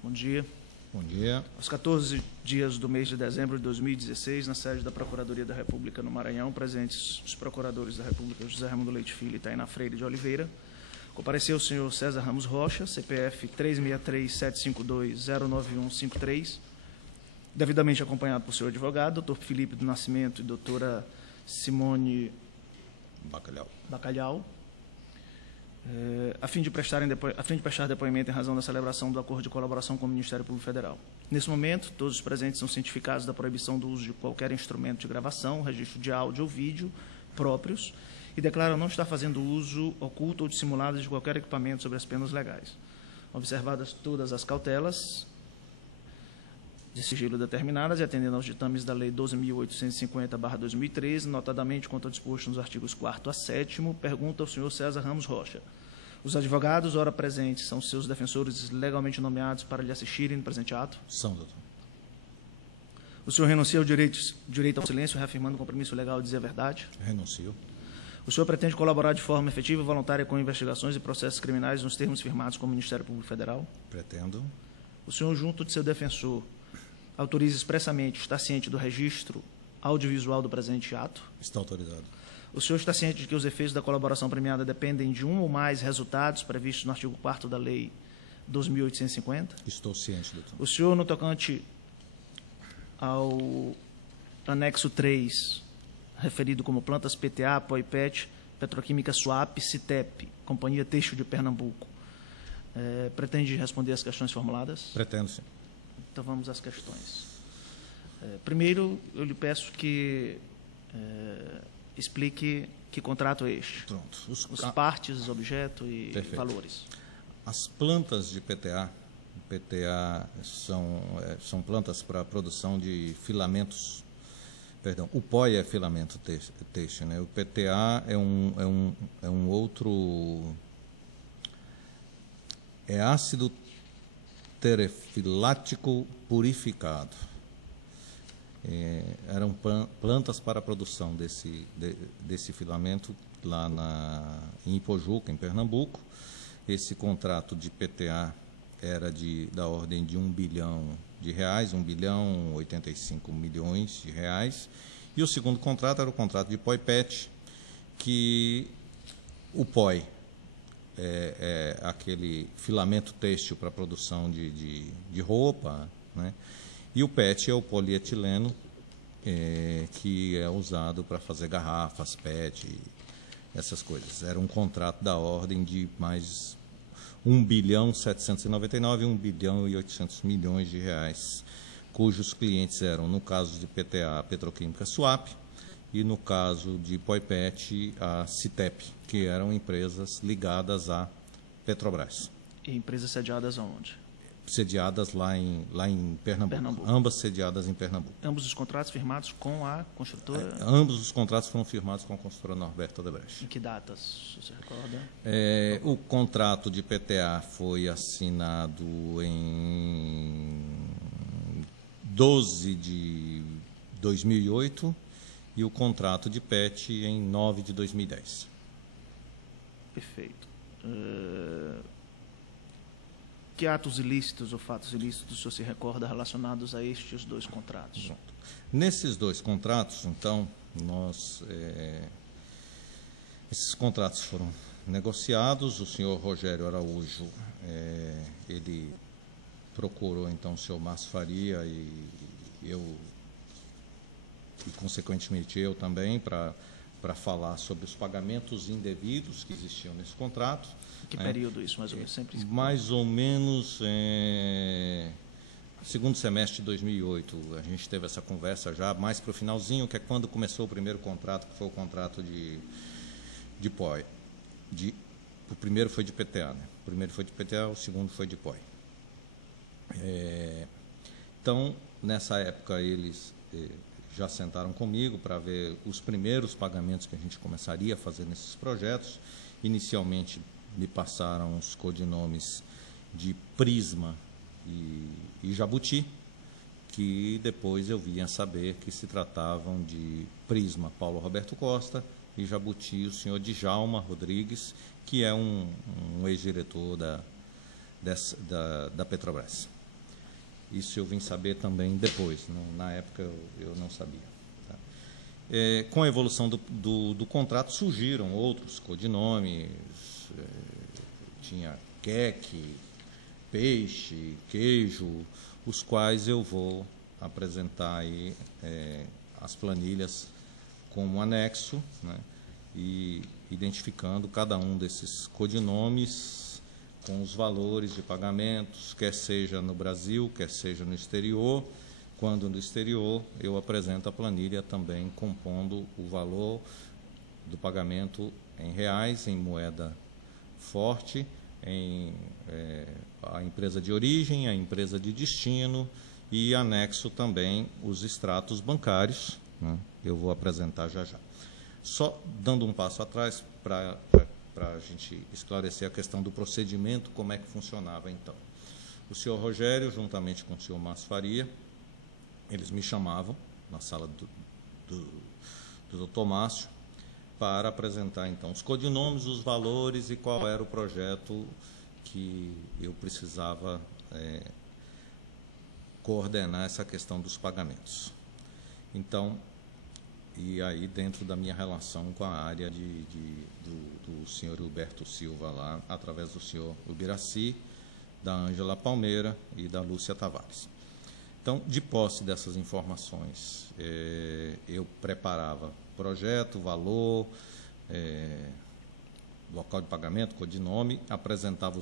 Bom dia. Bom dia. Aos 14 dias do mês de dezembro de 2016, na sede da Procuradoria da República no Maranhão, presentes os procuradores da República José Raimundo Leite Filho e Tainá Freire de Oliveira, compareceu o senhor César Ramos Rocha, CPF 363-752-09153, devidamente acompanhado por seu advogado, doutor Felipe do Nascimento e doutora Simone Bacalhau, a fim de prestar depoimento em razão da celebração do acordo de colaboração com o Ministério Público Federal. Nesse momento, todos os presentes são cientificados da proibição do uso de qualquer instrumento de gravação, registro de áudio ou vídeo próprios e declaram não estar fazendo uso oculto ou dissimulado de qualquer equipamento sob as penas legais. Observadas todas as cautelas de sigilo determinadas e atendendo aos ditames da Lei 12.850/2013, notadamente quanto ao disposto nos artigos 4º a 7º, pergunta ao senhor César Ramos Rocha. Os advogados, ora presentes, são seus defensores legalmente nomeados para lhe assistirem no presente ato? São, doutor. O senhor renuncia ao direito ao silêncio, reafirmando o compromisso legal de dizer a verdade? Renuncio. O senhor pretende colaborar de forma efetiva e voluntária com investigações e processos criminais nos termos firmados com o Ministério Público Federal? Pretendo. O senhor, junto de seu defensor, autoriza expressamente estar ciente do registro audiovisual do presente ato? Está autorizado. O senhor está ciente de que os efeitos da colaboração premiada dependem de um ou mais resultados previstos no artigo 4º da Lei 12.850? Estou ciente, doutor. O senhor, no tocante ao anexo 3, referido como plantas PTA, POIPET, Petroquímica Suap, Citep, Companhia Têxtil de Pernambuco, pretende responder às questões formuladas? Pretendo, sim. Então vamos às questões. Primeiro, eu lhe peço que explique que contrato é este. Pronto. Os partes, objeto e Perfeito. valores. As plantas de PTA, são plantas para a produção de filamentos. Perdão, o POI é filamento têxtil, né? O PTA é um outro. É ácido terefilático purificado. Eram plantas para a produção desse filamento lá em Ipojuca, em Pernambuco. Esse contrato de PTA era da ordem de R$1 bilhão, R$1.085 bilhões. E o segundo contrato era o contrato de POIPET, que o POI é aquele filamento têxtil para a produção de roupa, né? E o PET é o polietileno, que é usado para fazer garrafas, PET, essas coisas. Era um contrato da ordem de mais R$1.799 e R$1.800 bilhões, cujos clientes eram, no caso de PTA, a Petroquímica Suap, e no caso de POIPET, a Citep, que eram empresas ligadas à Petrobras. E empresas sediadas aonde? Sediadas lá em Pernambuco. Ambas sediadas em Pernambuco. Ambos os contratos firmados com a construtora? Ambos os contratos foram firmados com a construtora Norberto Odebrecht. Em que datas, você recorda? O contrato de PTA foi assinado em 12 de 2008 e o contrato de PET em 9 de 2010. Perfeito. Que atos ilícitos ou fatos ilícitos o senhor se recorda relacionados a estes dois contratos? Pronto. Nesses dois contratos, então, esses contratos foram negociados. O senhor Rogério Araújo, ele procurou, então, o senhor Márcio Faria e consequentemente, eu também, para falar sobre os pagamentos indevidos que existiam nesse contrato. Que período isso, mais ou menos? Sempre... Mais ou menos segundo semestre de 2008. A gente teve essa conversa já mais para o finalzinho, que é quando começou o primeiro contrato, que foi o contrato de POI. O primeiro foi de PTA, né? O primeiro foi de PTA, o segundo foi de POI. Então, nessa época, eles já sentaram comigo para ver os primeiros pagamentos que a gente começaria a fazer nesses projetos. Inicialmente, me passaram os codinomes de Prisma e Jabuti, que depois eu vinha saber que se tratavam de Prisma Paulo Roberto Costa e Jabuti o senhor Djalma Rodrigues, que é um ex-diretor da Petrobras. Isso eu vim saber também depois, na época eu não sabia. Tá? Com a evolução do contrato surgiram outros codinomes, tinha queque, peixe, queijo, os quais eu vou apresentar aí as planilhas como anexo, né, e identificando cada um desses codinomes com os valores de pagamentos, quer seja no Brasil, quer seja no exterior. Quando no exterior, eu apresento a planilha também compondo o valor do pagamento em reais, em moeda forte, a empresa de origem, a empresa de destino e anexo também os extratos bancários, né? Eu vou apresentar já já. Só dando um passo atrás para a gente esclarecer a questão do procedimento, como é que funcionava então. O senhor Rogério, juntamente com o senhor Márcio Faria, eles me chamavam na sala do doutor Márcio para apresentar então os codinomes, os valores e qual era o projeto que eu precisava coordenar essa questão dos pagamentos. Então, e aí dentro da minha relação com a área do senhor Hilberto Silva lá, através do senhor Ubiraci, da Ângela Palmeira e da Lúcia Tavares. Então, de posse dessas informações, eu preparava projeto, valor, local de pagamento, codinome, apresentava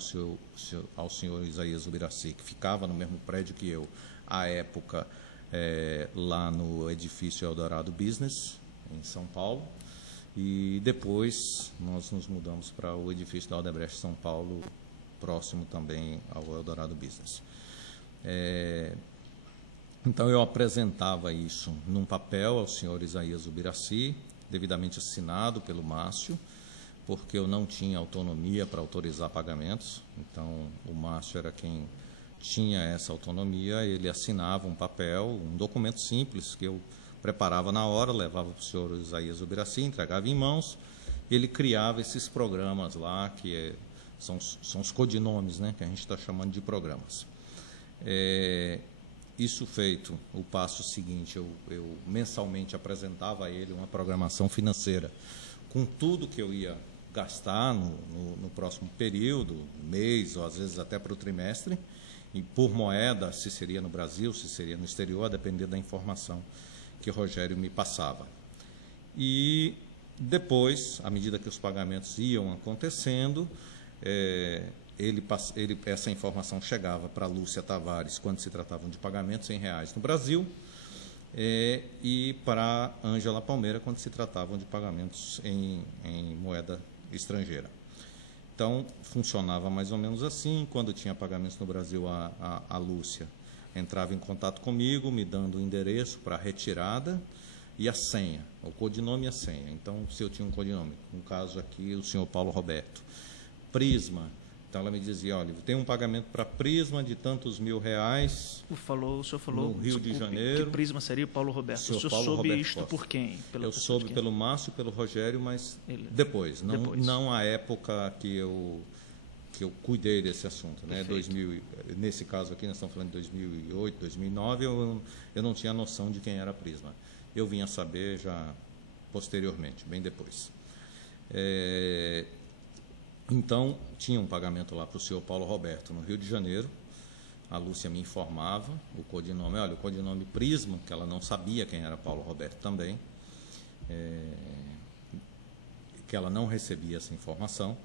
ao senhor Isaías Ubiraci, que ficava no mesmo prédio que eu, à época, lá no edifício Eldorado Business, em São Paulo, e depois nós nos mudamos para o edifício da Odebrecht São Paulo, próximo também ao Eldorado Business. Então, eu apresentava isso num papel ao senhor Isaías Ubiraci, devidamente assinado pelo Márcio, porque eu não tinha autonomia para autorizar pagamentos. Então, o Márcio era quem tinha essa autonomia, ele assinava um papel, um documento simples que eu preparava na hora, levava para o senhor Isaías Ubiraci, entregava em mãos, ele criava esses programas lá, que são os codinomes, né, que a gente está chamando de programas. Isso feito, o passo seguinte, eu mensalmente apresentava a ele uma programação financeira com tudo que eu ia gastar no próximo período, mês, ou às vezes até para o trimestre, e por moeda, se seria no Brasil, se seria no exterior, a depender da informação que o Rogério me passava. E depois, à medida que os pagamentos iam acontecendo, essa informação chegava para a Lúcia Tavares, quando se tratavam de pagamentos em reais no Brasil, e para a Ângela Palmeira, quando se tratavam de pagamentos em moeda estrangeira. Então, funcionava mais ou menos assim. Quando tinha pagamentos no Brasil, a Lúcia entrava em contato comigo, me dando o endereço para a retirada e a senha, o codinome e a senha. Então, se eu tinha um codinome, no caso aqui, o senhor Paulo Roberto, Prisma, então ela me dizia, olha, tem um pagamento para Prisma de tantos mil reais. O senhor falou no Rio de Janeiro. Que Prisma seria o Paulo Roberto. O senhor Paulo soube Roberto isto Costa. por quem? Eu soube pelo Márcio, pelo Rogério, mas depois. Depois. Não a época que eu cuidei desse assunto, né? Nesse caso aqui, nós estamos falando de 2008, 2009, eu não tinha noção de quem era a Prisma. Eu vim a saber já posteriormente, bem depois. Então, tinha um pagamento lá para o senhor Paulo Roberto, no Rio de Janeiro. A Lúcia me informava o codinome. Olha, o codinome Prisma, que ela não sabia quem era Paulo Roberto também, que ela não recebia essa informação.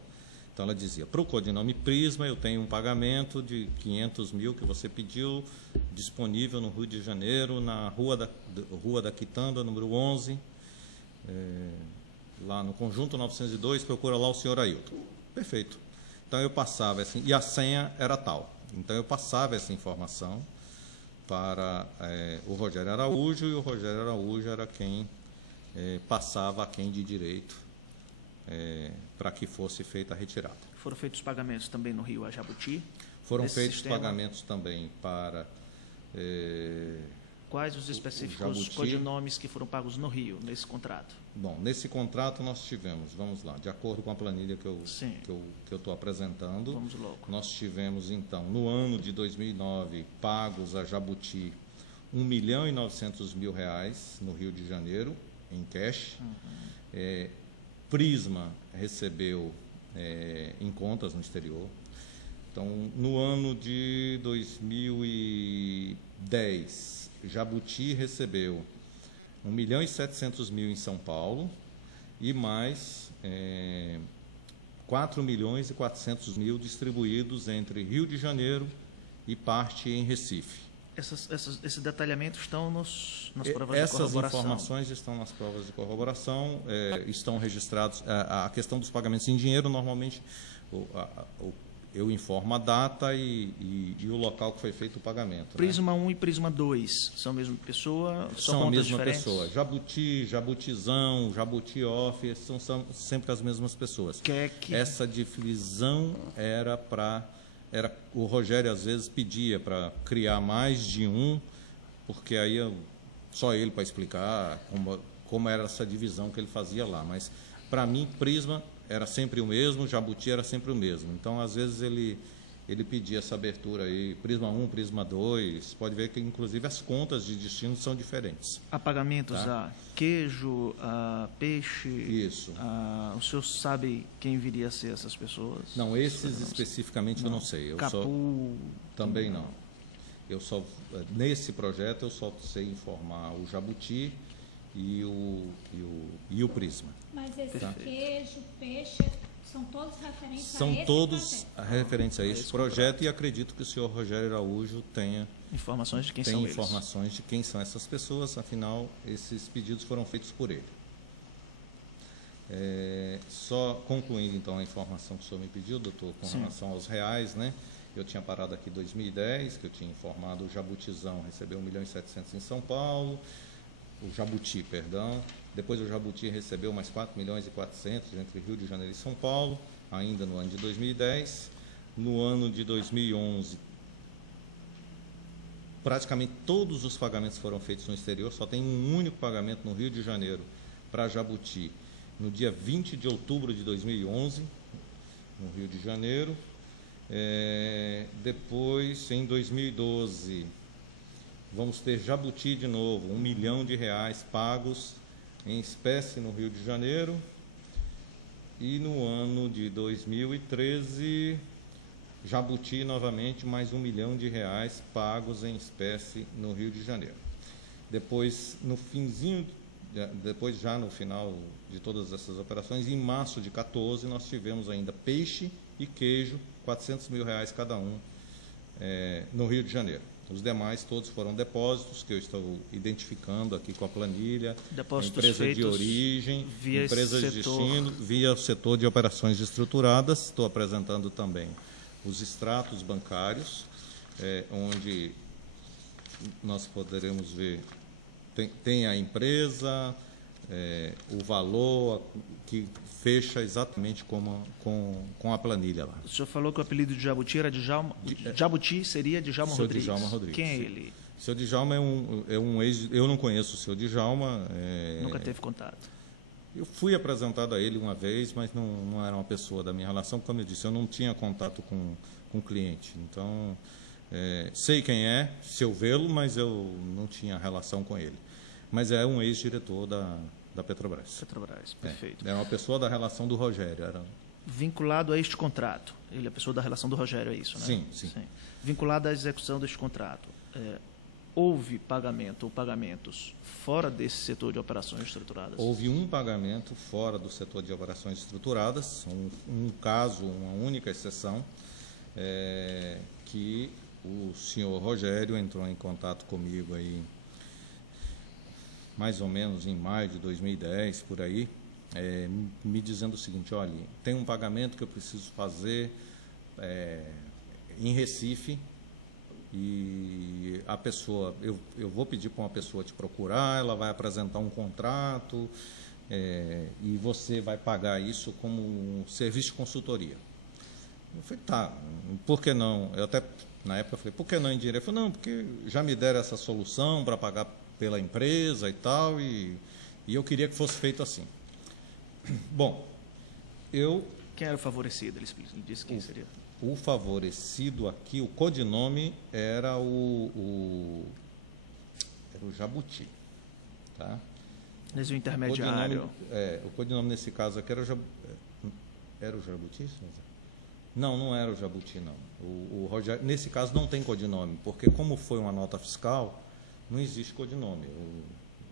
Então, ela dizia, para o codinome Prisma, eu tenho um pagamento de 500 mil que você pediu, disponível no Rio de Janeiro, na Rua da Quitanda, número 11, lá no Conjunto 902, procura lá o senhor Ailton. Perfeito. Então, eu passava assim, e a senha era tal. Então, eu passava essa informação para o Rogério Araújo, e o Rogério Araújo era quem passava a quem de direito para que fosse feita a retirada. Foram feitos pagamentos também no Rio a Jabuti? Foram feitos pagamentos também para Quais os específicos Jabuti. codinomes que foram pagos no Rio, nesse contrato? Bom, nesse contrato nós tivemos, vamos lá, de acordo com a planilha que eu estou apresentando, Vamos logo. nós tivemos, então, no ano de 2009, pagos a Jabuti R$1.900.000 no Rio de Janeiro, em cash. Prisma recebeu em contas no exterior. Então, no ano de 2010, Jabuti recebeu R$1.700.000 em São Paulo e mais R$4.400.000 distribuídos entre Rio de Janeiro e parte em Recife. Esse detalhamento estão nas provas de corroboração? Essas informações estão nas provas de corroboração, estão registrados. A questão dos pagamentos em dinheiro, normalmente, eu informo a data e o local que foi feito o pagamento. Prisma 1 e Prisma 2 são a mesma pessoa? São a mesma diferentes? pessoa. Jabuti, Jabutizão, Jabuti Off, são sempre as mesmas pessoas. Essa divisão era para... o Rogério, às vezes, pedia para criar mais de um, porque aí só ele para explicar como era essa divisão que ele fazia lá. Mas, para mim, Prisma era sempre o mesmo, Jabuti era sempre o mesmo. Então, às vezes, ele pedia essa abertura aí, Prisma 1, Prisma 2. Pode ver que, inclusive, as contas de destino são diferentes. Há pagamentos a queijo, a peixe? Isso. O senhor sabe quem viria a ser essas pessoas? Não, esses especificamente eu não sei. Capu? Também não. Nesse projeto, eu só sei informar o Jabuti e o Prisma. Mas esse queijo, peixe, são todos referentes a esse São todos projeto? referentes a esse projeto e acredito que o senhor Rogério Araújo tenha informações de quem são eles. Informações de quem são essas pessoas, afinal, esses pedidos foram feitos por ele. Só concluindo, então, a informação que o senhor me pediu, doutor, com relação aos reais, né? Eu tinha parado aqui em 2010, que eu tinha informado, o Jabutizão recebeu R$1.700.000 em São Paulo, o Jabuti, perdão. Depois o Jabuti recebeu mais R$4.400.000 entre Rio de Janeiro e São Paulo, ainda no ano de 2010. No ano de 2011, praticamente todos os pagamentos foram feitos no exterior, só tem um único pagamento no Rio de Janeiro para Jabuti, no dia 20 de outubro de 2011, no Rio de Janeiro. Depois, em 2012, vamos ter Jabuti de novo, R$1 milhão pagos em espécie no Rio de Janeiro. E no ano de 2013, Jabuti novamente, mais R$1 milhão pagos em espécie no Rio de Janeiro. Depois, já no final de todas essas operações, em março de 2014, nós tivemos ainda peixe e queijo, R$400.000 cada um, no Rio de Janeiro. Os demais todos foram depósitos que eu estou identificando aqui com a planilha, depósitos empresa de origem, empresas de destino, via o setor de operações estruturadas. Estou apresentando também os extratos bancários, onde nós poderemos ver, tem a empresa, o valor que fecha exatamente com a planilha lá. O senhor falou que o apelido de Jabuti era Djalma. Jabuti seria Djalma Rodrigues. Djalma Rodrigues. Quem é ele? O senhor Djalma é um ex... Eu não conheço o senhor Djalma. Nunca teve contato? Eu fui apresentado a ele uma vez, mas não era uma pessoa da minha relação. Como eu disse, eu não tinha contato com o cliente. Então, sei quem é, se eu vê-lo, mas eu não tinha relação com ele. Mas é um ex-diretor da Petrobras. Petrobras, perfeito. Era uma pessoa da relação do Rogério. Vinculado a este contrato. Ele é a pessoa da relação do Rogério, é isso, né? Sim. Vinculado à execução deste contrato. Houve pagamento ou pagamentos fora desse setor de operações estruturadas? Houve um pagamento fora do setor de operações estruturadas, um caso, uma única exceção, que o senhor Rogério entrou em contato comigo aí, mais ou menos em maio de 2010, por aí, me dizendo o seguinte: olha, tem um pagamento que eu preciso fazer em Recife, e a pessoa, eu vou pedir para uma pessoa te procurar, ela vai apresentar um contrato, e você vai pagar isso como um serviço de consultoria. Eu falei, tá, por que não? Eu até Na época eu falei, por que não em dinheiro? Ele falou, não, porque já me deram essa solução para pagar pela empresa e tal, e eu queria que fosse feito assim. Bom, Quem era o favorecido? Ele disse quem seria. O favorecido aqui, o codinome era o Jabuti, tá? Mas o intermediário... O codinome nesse caso aqui era o Jabuti. Era o Jabuti? Não era o Jabuti, não. O Rogério, nesse caso não tem codinome, porque como foi uma nota fiscal, não existe codinome.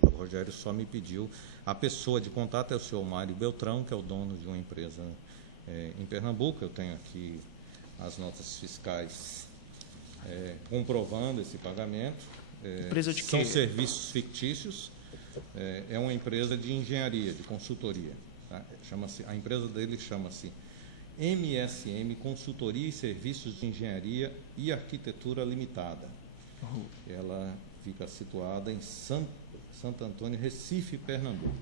O Rogério só me pediu. A pessoa de contato é o senhor Mário Beltrão, que é o dono de uma empresa em Pernambuco. Eu tenho aqui as notas fiscais comprovando esse pagamento. Empresa de quê? São serviços fictícios. É uma empresa de engenharia, de consultoria. Tá? A empresa dele chama-se MSM Consultoria e Serviços de Engenharia e Arquitetura Limitada. Ela fica situada em Santo Antônio, Recife, Pernambuco.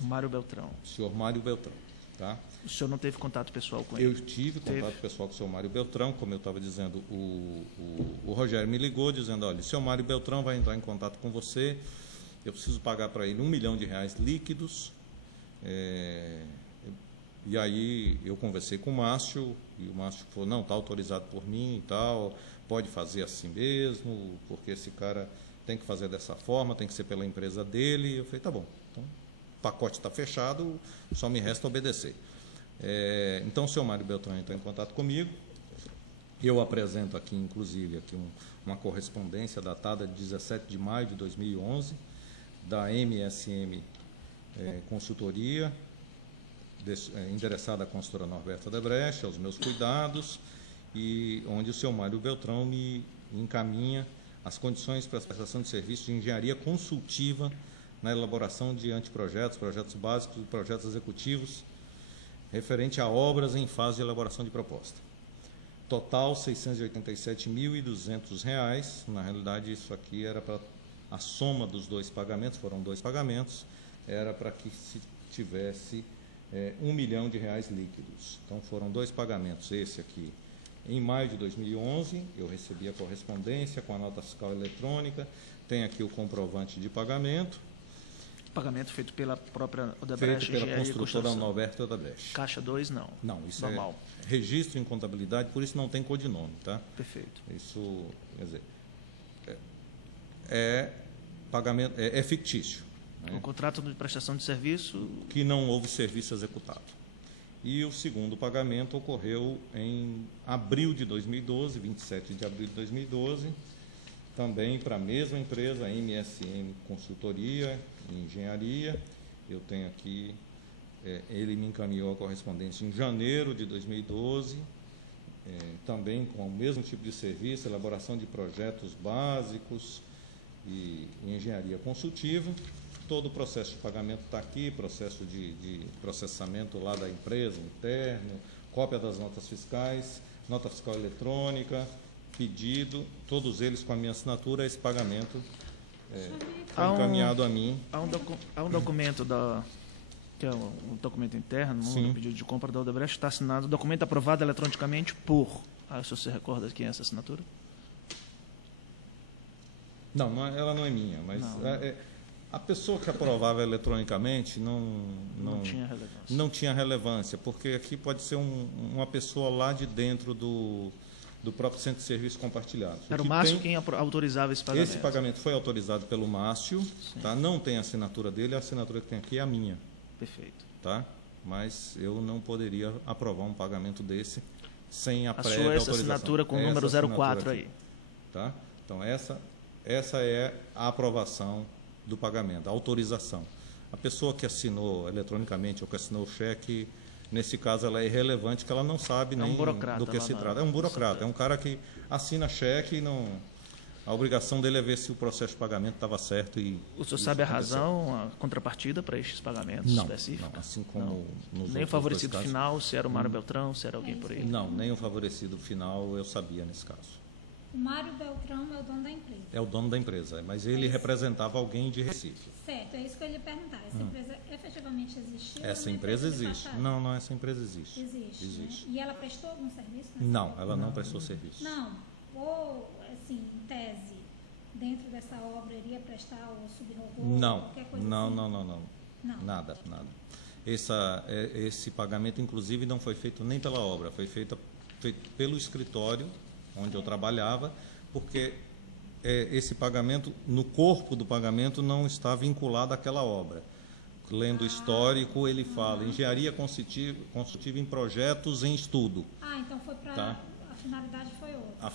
Mário Beltrão. Senhor Mário Beltrão. Tá? O senhor não teve contato pessoal com ele? Eu tive contato pessoal com o senhor Mário Beltrão, como eu estava dizendo, o Rogério me ligou dizendo, olha, o senhor Mário Beltrão vai entrar em contato com você, eu preciso pagar para ele R$1 milhão líquidos. E aí eu conversei com o Márcio, e o Márcio falou, não, está autorizado por mim e tal, pode fazer assim mesmo, porque esse cara tem que fazer dessa forma, tem que ser pela empresa dele. Eu falei, tá bom, então o pacote está fechado, só me resta obedecer. Então o senhor Mário Beltrão entrou em contato comigo, eu apresento aqui, inclusive, uma correspondência datada de 17 de maio de 2011, da MSM Consultoria, endereçada à consultora Norberto Odebrecht, aos meus cuidados, e onde o senhor Mário Beltrão me encaminha as condições para a prestação de serviços de engenharia consultiva na elaboração de anteprojetos, projetos básicos e projetos executivos referente a obras em fase de elaboração de proposta. Total R$ 687.200. Na realidade, isso aqui era para a soma dos dois pagamentos, foram 2 pagamentos, era para que se tivesse R$1 milhão líquidos. Então, foram 2 pagamentos. Esse aqui, em maio de 2011, eu recebi a correspondência com a nota fiscal eletrônica, tem aqui o comprovante de pagamento. Pagamento feito pela própria Odebrecht. Feito pela construtora Norberto Odebrecht. Caixa 2, não. Não, isso normal. É registro em contabilidade, por isso não tem codinome, tá? Perfeito. Isso, quer dizer, pagamento, é fictício. O contrato de prestação de serviço... Que não houve serviço executado. E o segundo pagamento ocorreu em abril de 2012, 27 de abril de 2012, também para a mesma empresa, MSM Consultoria e Engenharia. Eu tenho aqui, ele me encaminhou a correspondência em janeiro de 2012, também com o mesmo tipo de serviço, elaboração de projetos básicos e engenharia consultiva. Todo o processo de pagamento está aqui, processo de processamento lá da empresa, interno, cópia das notas fiscais, nota fiscal eletrônica, pedido, todos eles com a minha assinatura. Esse pagamento foi encaminhado a mim. Há um documento que é um documento interno, um pedido de compra da Odebrecht, está assinado, documento aprovado eletronicamente por... se você recorda quem é essa assinatura? Não, ela não é minha, mas... A pessoa que aprovava eletronicamente não tinha relevância, porque aqui pode ser uma pessoa lá de dentro do próprio Centro de Serviços Compartilhados. Era o Márcio quem autorizava esse pagamento? Esse pagamento foi autorizado pelo Márcio, tá? Não tem a assinatura dele, a assinatura que tem aqui é a minha. Perfeito. Tá? Mas eu não poderia aprovar um pagamento desse sem a prévia autorização. Essa assinatura com o número 04 aí. Tá? Então, essa é a aprovação do pagamento, a autorização. A pessoa que assinou eletronicamente ou que assinou o cheque, nesse caso, ela é irrelevante, que ela não sabe nem do que se trata. É um burocrata, é um cara que assina cheque e não... A obrigação dele é ver se o processo de pagamento estava certo e... O senhor sabe a razão, a contrapartida para estes pagamentos específicos? Não, assim como nos nem o favorecido final, se era o Mário Beltrão, se era alguém por aí? Não, nem o favorecido final eu sabia nesse caso. O Mário Beltrão é o dono da empresa. É o dono da empresa, mas ele representava alguém de Recife. Certo, é isso que eu ia perguntar. Essa empresa efetivamente existiu? Essa empresa existe. Não, essa empresa existe. Existe. Né? E ela prestou algum serviço? Não, ela não prestou serviço. Não. ou, assim, em tese, dentro dessa obra iria prestar o subrogô? Não, Qualquer coisa não, assim? não, não, não. Nada. Esse pagamento, inclusive, não foi feito nem pela obra, foi feito pelo escritório onde eu trabalhava, porque esse pagamento, no corpo do pagamento, não está vinculado àquela obra. Lendo o histórico, ele fala engenharia construtiva em projetos em estudo. Então foi para... Tá? A finalidade foi outra.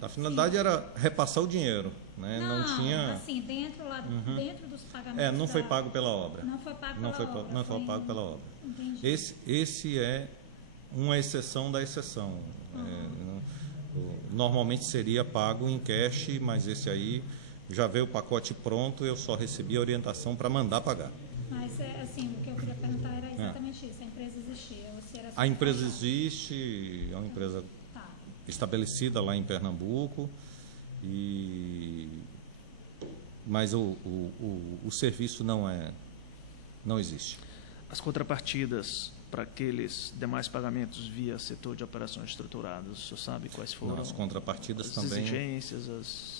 A finalidade era repassar o dinheiro, né? Não tinha... assim, dentro dos pagamentos... não foi pago pela obra. Não foi pago Não pela foi, obra. não foi pago pela obra. Entendi. Esse é uma exceção da exceção. Normalmente seria pago em cash, mas esse aí já veio o pacote pronto, eu só recebi a orientação para mandar pagar. Mas, assim, o que eu queria perguntar era exatamente isso. A empresa existia? Ou se era só A empresa fachada? existe, é uma empresa Tá. estabelecida lá em Pernambuco, mas o serviço não existe. As contrapartidas para aqueles demais pagamentos via setor de operações estruturadas, o senhor sabe quais foram? Não, as contrapartidas as também... exigências,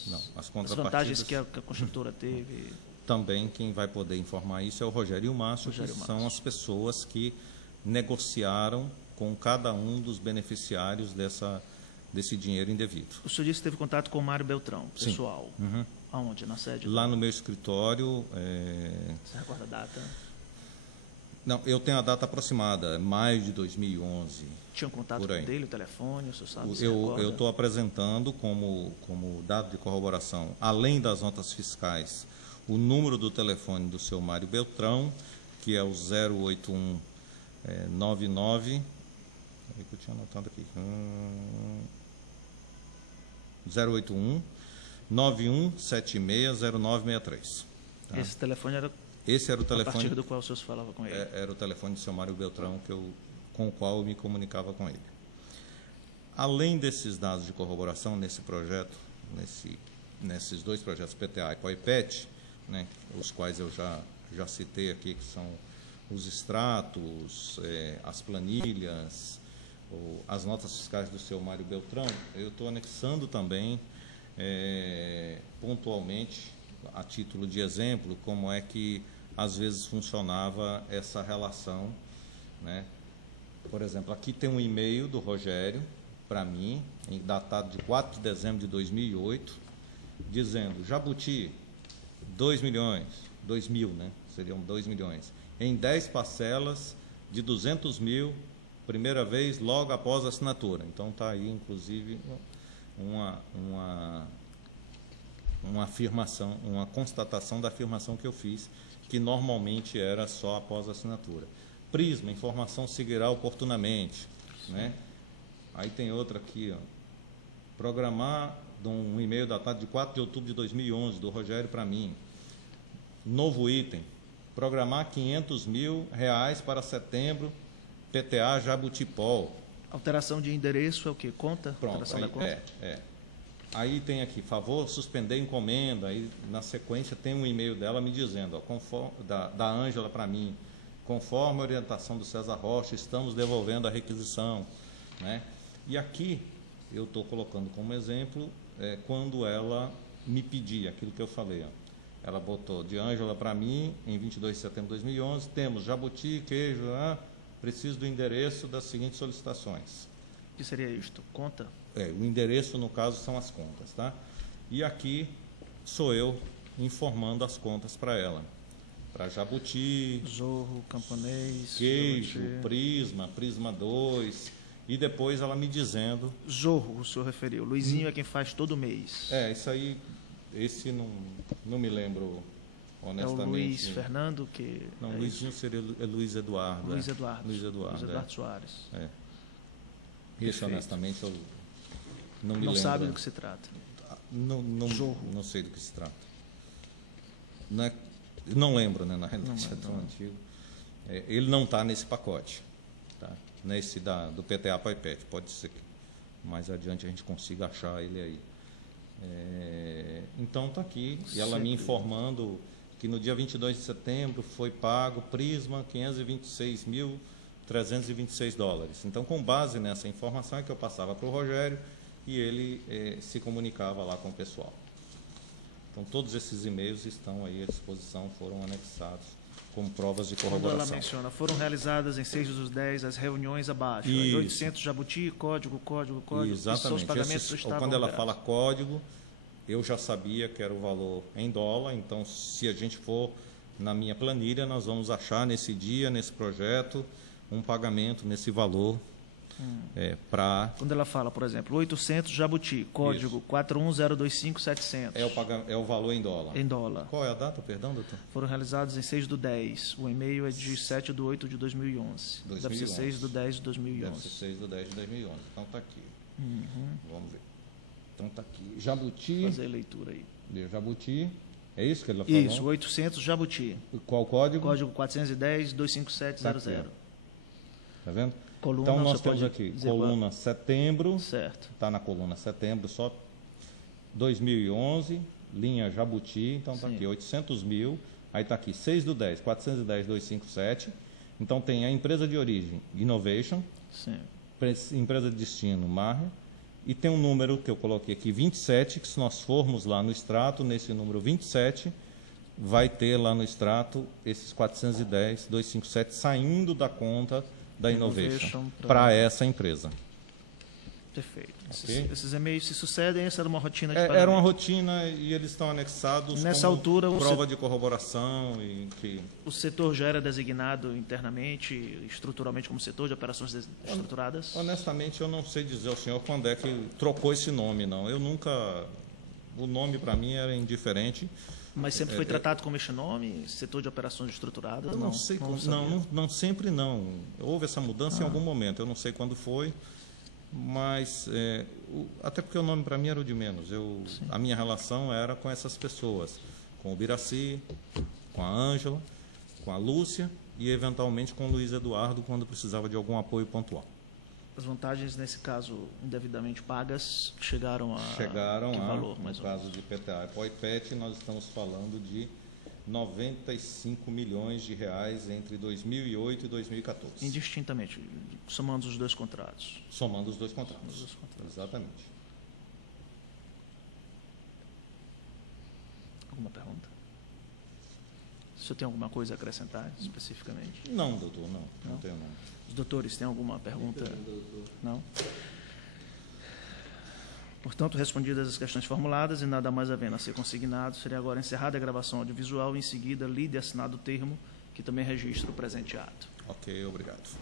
Não, as contrapartidas vantagens que a construtora teve? Também quem vai poder informar isso é o Rogério e o Márcio, que são as pessoas que negociaram com cada um dos beneficiários desse dinheiro indevido. O senhor disse que teve contato com o Mário Beltrão, pessoal. Sim. Uhum. Aonde? Na sede? Lá no meu escritório... Você recorda a data? Não, eu tenho a data aproximada, maio de 2011. Tinha um contato dele, o telefone, o senhor sabe? Eu estou apresentando como dado de corroboração, além das notas fiscais, o número do telefone do seu Mário Beltrão, que é o 08199. Peraí que eu tinha anotado aqui. 081 91760963. Tá? Esse telefone era... Esse era o telefone... A partir do qual o senhor falava com ele? Era o telefone do seu Mário Beltrão, com o qual eu me comunicava com ele. Além desses dados de corroboração nesse projeto, nesses dois projetos, PTA e COIPET, né, os quais eu já citei aqui, que são os extratos, as planilhas, as notas fiscais do seu Mário Beltrão, eu estou anexando também, pontualmente, a título de exemplo, como é que às vezes funcionava essa relação, né? Por exemplo, aqui tem um e-mail do Rogério para mim, datado de 4 de dezembro de 2008, dizendo: Jabuti, 2 mil, né? Seriam 2 milhões, em 10 parcelas de 200 mil, primeira vez, logo após a assinatura. Então está aí, inclusive, uma afirmação, uma constatação da afirmação que eu fiz, que normalmente era só após a assinatura. Prisma, informação seguirá oportunamente, né? Aí tem outra aqui, ó. Programar um e-mail datado de 4 de outubro de 2011, do Rogério para mim. Novo item, programar R$500 mil para setembro, PTA Jabutipol. Alteração de endereço é o quê? Conta? Pronto, alteração aí, da conta? Aí tem aqui, favor, suspender encomenda. Aí na sequência tem um e-mail dela me dizendo, ó, da Ângela para mim, conforme a orientação do César Rocha, estamos devolvendo a requisição, né? E aqui eu estou colocando como exemplo quando ela me pedia aquilo que eu falei, ó. Ela botou de Ângela para mim em 22 de setembro de 2011, temos jabuti, queijo, preciso do endereço das seguintes solicitações. O que seria isto? Conta? O endereço, no caso, são as contas, tá? E aqui sou eu informando as contas para ela. Para Jabuti, Zorro, Camponês, Queijo, Jabuti. Prisma 2, e depois ela me dizendo... Zorro, o senhor referiu. Luizinho é quem faz todo mês. Isso aí, esse não me lembro, honestamente. É o Luiz Fernando que... Não, Luizinho seria Luiz Eduardo. Luiz Eduardo. Luiz Eduardo Soares. Isso, honestamente, eu não me lembro. Não sabe do que se trata. Não sei do que se trata. Não lembro, né? Na realidade, é tão antigo. Ele não está nesse pacote. Tá? Nesse do PTA POIPET. Pode ser que mais adiante a gente consiga achar ele aí. Então está aqui. E ela me informando que no dia 22 de setembro foi pago Prisma $526.326. Então, com base nessa informação é que eu passava para o Rogério e ele se comunicava lá com o pessoal. Então, todos esses e-mails estão aí à disposição, foram anexados como provas de corroboração. Quando ela menciona, foram realizadas em 6/10 as reuniões abaixo, Isso. 800 Jabuti, código, Exatamente. os pagamentos estavam quando ela liberados. fala código, eu já sabia que era o valor em dólar, então se a gente for na minha planilha, nós vamos achar nesse dia, nesse projeto, um pagamento nesse valor para... Quando ela fala, por exemplo, 800 Jabuti, código 41025-700. É o valor em dólar. Em dólar. Qual é a data, perdão, doutor? Foram realizados em 6/10. O e-mail é de 7/8/2011. Deve ser 6/10/2011. Deve ser 6/10/2011. Então está aqui. Vamos ver. Então está aqui. Jabuti. Fazer a leitura aí. Jabuti. É isso que ele falou? Isso, 800 Jabuti. Qual código? Código 410-25700. Está vendo? Coluna, então nós você temos pode aqui dizer coluna setembro. Certo. Está na coluna setembro, só 2011, linha Jabuti. Então está Sim. aqui 800 mil. Aí está aqui 6/10, 410.257. Então tem a empresa de origem, Innovation. Sim. Empresa de destino, Marre. E tem um número que eu coloquei aqui, 27, que se nós formos lá no extrato, nesse número 27, vai ter lá no extrato esses 410.257 saindo da conta da Innovation para essa empresa. Perfeito. Okay. Esses e-mails se sucedem, essa era uma rotina de Era pagamento. uma rotina e eles estão anexados Nessa como altura, prova de corroboração. O setor já era designado internamente, estruturalmente, como setor de operações estruturadas? Honestamente, eu não sei dizer ao senhor quando é que trocou esse nome, não. Eu nunca... O nome, para mim, era indiferente. Mas sempre foi tratado como este nome, setor de operações estruturadas? Eu não sei não, sempre não. Houve essa mudança em algum momento, eu não sei quando foi, mas até porque o nome para mim era o de menos. A minha relação era com essas pessoas, com o Biraci, com a Ângela, com a Lúcia e eventualmente com o Luiz Eduardo quando precisava de algum apoio pontual. As vantagens, nesse caso, indevidamente pagas, chegaram a que no valor, mais ou menos? caso de PTA e POIPET, nós estamos falando de 95 milhões de reais entre 2008 e 2014. Indistintamente, somando os dois contratos. Somando os dois contratos. Exatamente. Alguma pergunta? O senhor tem alguma coisa a acrescentar, especificamente? Não, doutor, não tenho não. Os doutores têm alguma pergunta? Não? Portanto, respondidas as questões formuladas e nada mais havendo a ser consignado, seria agora encerrada a gravação audiovisual e, em seguida, lido e assinado o termo, que também registra o presente ato. Ok, obrigado.